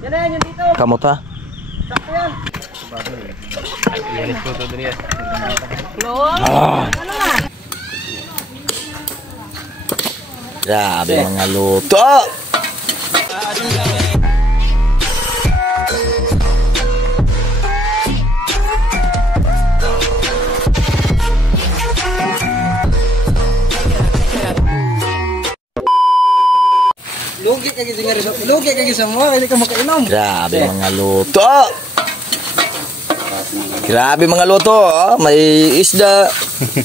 Yan na yan, yung dito. Kamot ha? Sakto yan. Grabe mga luto. Lugi ka gisa mo, hindi ka makainom. Grabe mga luto. Grabe mga luto. Oh. May isda.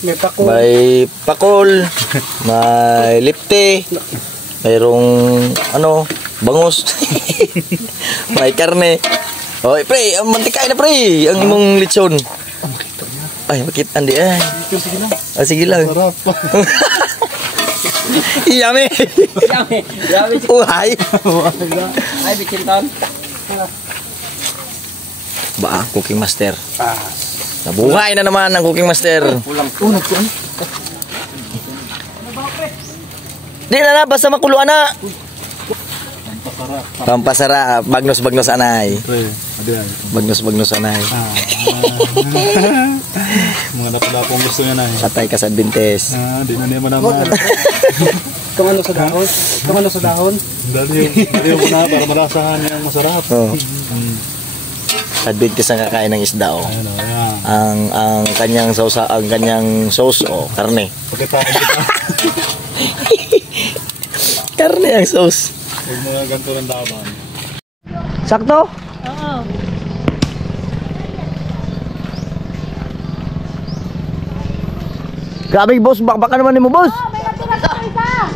May pakol. May pakol. May lipte. Mayroong ano, bangus. May karne. Oh, pre, ang mantika na pre, ang imong lechon. Ay, bakit andi ay? Sige lang. Ah, sige lang. Sarap. Yummy. Yummy. Yummy. Uhay. Ay, bikinton. Ba, cooking master. Ah. Nabuhay na naman ang cooking master. Pulang tunag ko. Di na basta makuluan na. Pampasarap. Bagnos-bagnos anay. Bagnos-bagnos anay. Mga napalapong gusto niya na eh. Patay ka sa Adventes. Di na niya manaman. Itong ano sa dahon? Itong ano sa dahon? Dali yung na para marasahan niya ang masarap. Oh. Adventes ang kakain ng isda oh. Ayun, ayan. Ang kanyang sauce, ang kanyang sauce oh, karne. Pagkatapos kita. Karne ang sauce. Huwag mga ganito ng laban. Sakto? Oo. Grabe boss, baka naman mo boss. May natira sa isa.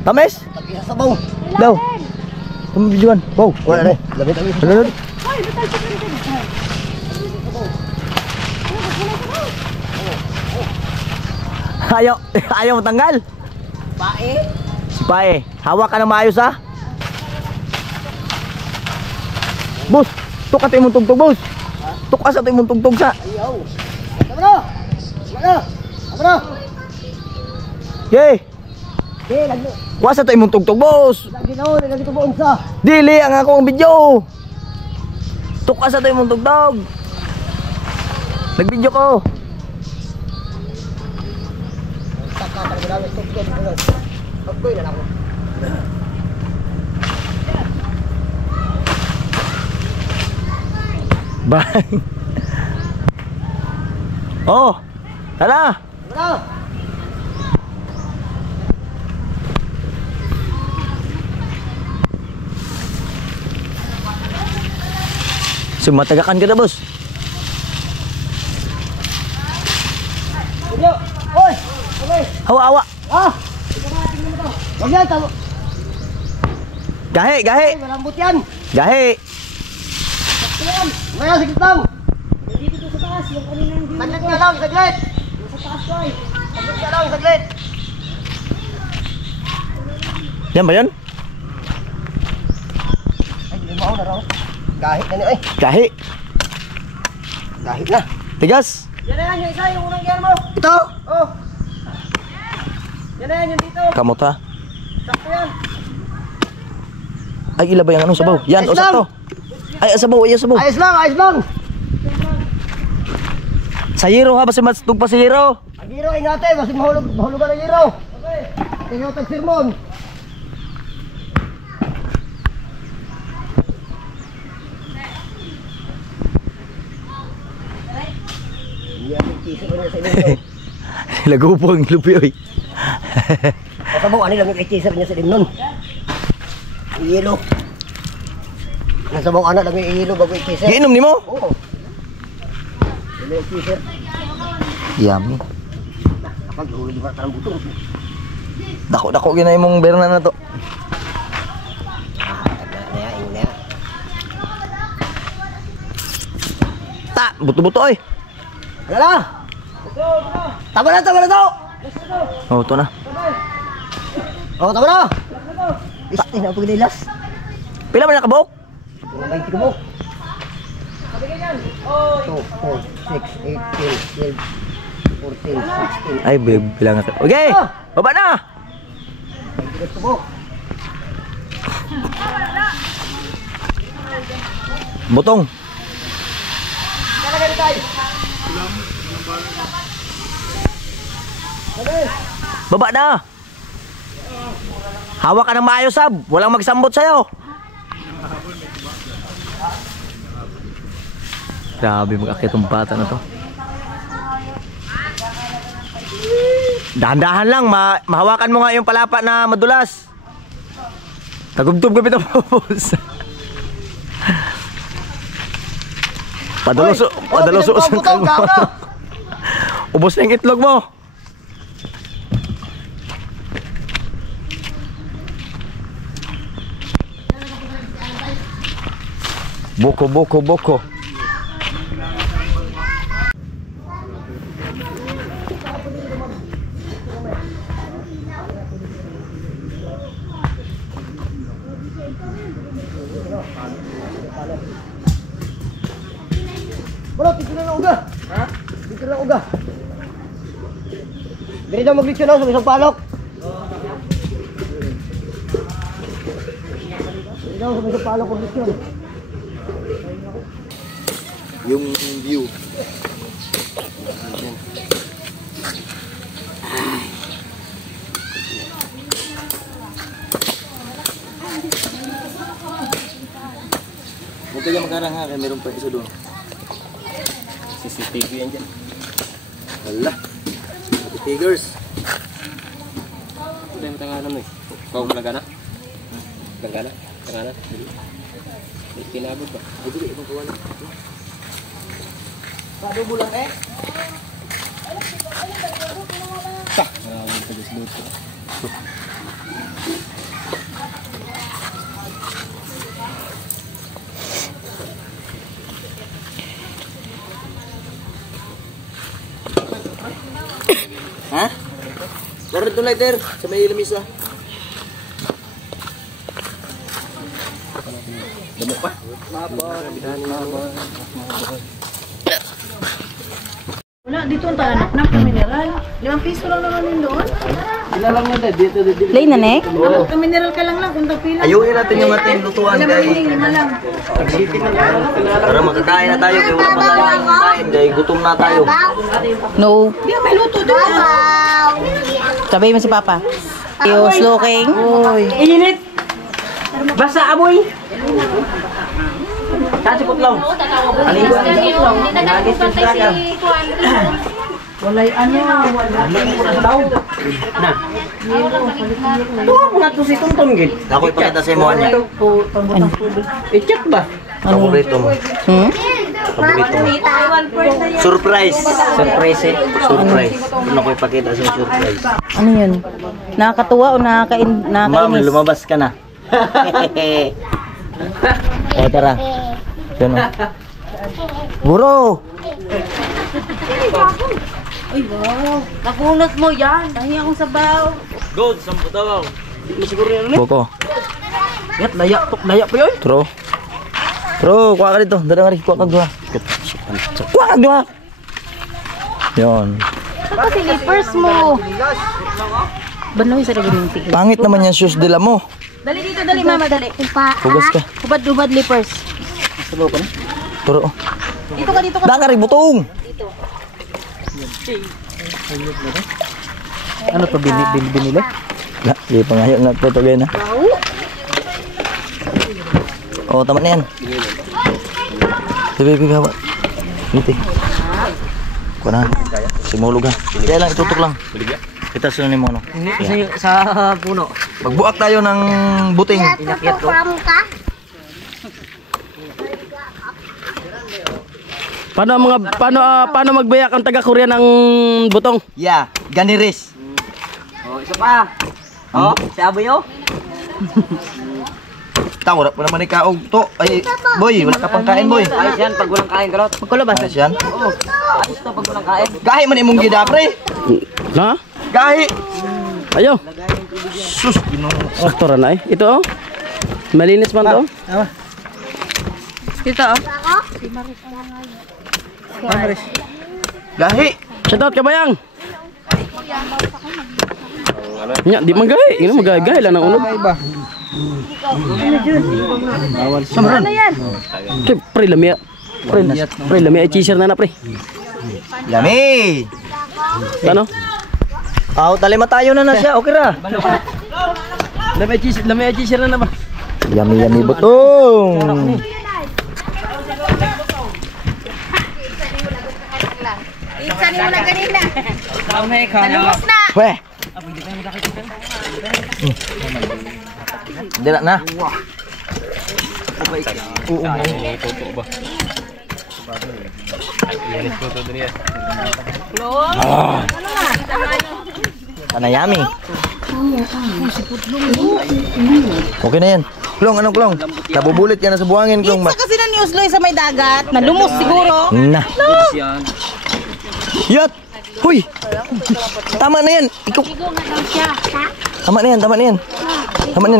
Tamis? Sabaw. Daw. Tumbijuan. Wow. Wala na. Labit-labit. Ano? Hoy, betal sa pinto. Ayaw mo tanggal? Pae. Si Pae, hawak ka na maayos ha? Boss, tukat imong tugtog boss. Tukas at imong tugtog sa. Ayaw. Tama na. Tama na. Tama na. Yay! Okay, lagi. Kuasa to imong tugtog boss. Lagi na. Lagi ko buong sa. Dili ang akong video. Tukas at imong tugtog. Nag-video ko. Bang. Oh, tara. Tara. Sumatagakan ka na boss. Yo. Hoy. Okay. Hawa-hawa. Ah. Wag yan. Gahe, gahe. Malambot yan. Gahe. Yan. Maya, sige lang. Dito to sa taas, yung kanina yung Saglit ka lang, saglit. sa taas ko ay. Saglit ka lang, saglit. Yan ba yan? Ay, limaw na raw. Gahit na niya, ay. Gahe. Gahit na. Tigas. Yan na yan, yung isa, yung unang yan mo. Ito. Oh. Yan na yan, yung dito. Kamot ha? Sakto yan. Ay, ila ba yung anong sabaw? Yan, o Ayos lang. sakto. Ay, sabaw, ay, sabaw. Ayos lang, ayos lang. Sa hero ha, basta matutog pa sa hero. Ang hero, ingate, kasi mahulugan ang hero. Okay. Tingnan tag sermon. Yan, yung kisip niya sa inyo. Lagupo ang lupi, oy. Kasabaw, ano lang yung i-chaser niya sa limnon? Iyelo. Nasabaw anak lang yung iyelo bago i-chaser. Giinom ni mo? Oo. Iyelo yung chaser. Yummy. Kapag huli di ba tarang butong. Dako-dako ginay mong berna na to. Naya. Ta, buto-buto, oy. Ano na? Tama na to! Oh, ito na. Oh, tama na! Isti na pag nilas. Pila man nakabok? 20 kubok. 2, 4, 6, 8, 10, 12, 14, 16. Ay, babe, bilang ako. Okay, baba na. 20 kubok. Butong. Baba na. Hawak ka ng maayos, Sab. Walang magsambot sa'yo. Grabe mag-akit ang bata na to. Dahan-dahan lang, mahawakan mo nga yung palapa na madulas. Tagubtob ka bitang pupus. Padalos-usong ka mo. Ubos na yung itlog mo. Boko. Bro, dito na uga. Ha? Dito na uga. Dili daw mag-leksyon sa isang palok. Dili daw sa isang palok mag-leksyon. Yung view. Huwag kayo mag-arang ha, kaya meron pa isa doon. CCTV yan dyan. Wala. Tigers. Ito yung tanganan mo eh. Kau mo nagana? Nagana? Tanganan? Tinabot ba? Bibili itong kawan. Sado bulan eh? Maraming tagas-luto. Ha? Laro ito lighter sa may lamisa. Damo pa? Wala, dito ang tahanap ng mineral. 5 piso lang naman yun doon. Ilalang mo dito. Lay na, Nek? Mineral ka lang kung tagpila. Ayuin natin yung ating lutuan guys. Lima lang. Para makakain na tayo kaya wala pa tayong kain dahil gutom na tayo. No. Di may luto doon. Sabihin mo si Papa. He was looking. Init! Basa amoy! Saan si Putlaw? Aligo ang Putlaw. Nagis yung dragon. Walay ano, walay ko na sa daw. Na. Ito, mga to si Tuntun gid. Ako ipakita sa imo niya. I-check ba? Paborito mo. Paborito mo. Surprise. Surprise eh. Surprise. Ano ko ipakita sa surprise. Ano yun? Nakakatuwa o Ma'am, nakakainis? lumabas ka na. O tara. Yan o. Buro! Ay, wow. Nakunot mo yan. Dahil akong sabaw. Good, sampo daw. Masiguro yan. Boko. Yat, layak pa yun. Tro. Tro, kuha ka dito. Dara nga rin, kuha ka dito. Kuha ka dito. Yun. Saka slippers mo. Banoy sa lagay ng tigil. Pangit naman yung shoes nila mo. Dali dito, dali mama, dali. Hugas ka. Hubad-hubad lippers. Turo. Dito ka, dito ka. Daka rin, butong. Ano to binili? Na, di pa ngayon na ito gaya na. Oo, tama na yan. Bibi, hawa. Niti. Kuha na. Simulog ha. Kaya lang, itutok lang. Kita sunan mo, no? Hindi kasi sa puno. Magbuak tayo ng buting. Inakyat ko. Paano magbayak ang taga-Korea ng butong? Yeah, ganiris. Oh, isa pa. Oh, si Aboy oh. Tawag po naman ikaw to. Ay, boy, wala ka pang kain, boy. Ayos yan pag walang kain, kalot. Magkulabas. Ayos yan. Oo. Ayos to pag walang kain. Gahi man imong gida, pre. Ha? Gahi. Ayo. Sus, ginoo. Sakto na eh. Ito oh. Malinis man to. Dito, oh. Gahi. Shout out kabayang. Nya, di man gahi. Ino magahi lang ng unog. Ano yan? Pre, lamia. Pre, lamia ay cheeser na pre. Yummy! Ano? Talima tayo na siya. Okay ra. Lamia ay cheeser na ba? Yummy butong. Isan mo na ganina. Nalumos na. Weh. Hindi na. Yummy. Okay na yan. Klong, anong klong? Nabubulit yan na sa buhangin, klong. Isa kasi na ni Usloy sa may dagat. Nalumos siguro. Na. Yat! Huy! Tama na yan. Ikaw. Tama na yan. Tama na yan.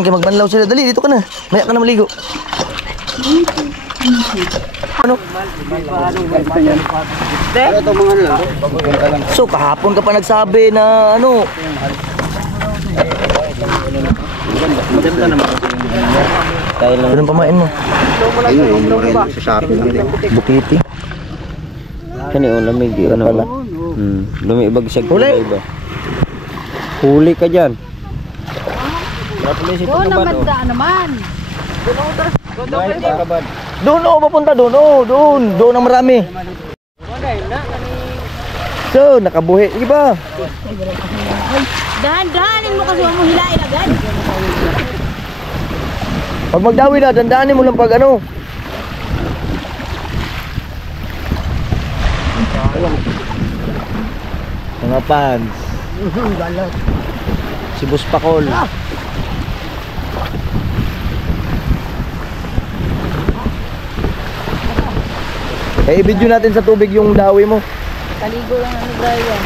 Kaya magbanlaw sila. Dali, dito ka na. Maya ka na maligo. Ano? So, kahapon ka pa nagsabi na ano? Ganun pamain mo. Bukiti. Kani o lamig di ano pala. Lumibag siya Huli. iba. Huli ka diyan. Doon ang ganda naman. Doon papunta doon. Doon ang marami. So, nakabuhi. Sige ba? Dahan-dahanin mo kasi mo hilain agad. Pag magdawi na, dandanin mo lang pag ano. Mga fans. Si Boss Pakol. i-video natin sa tubig yung dawi mo. Kaligo lang ang Brian.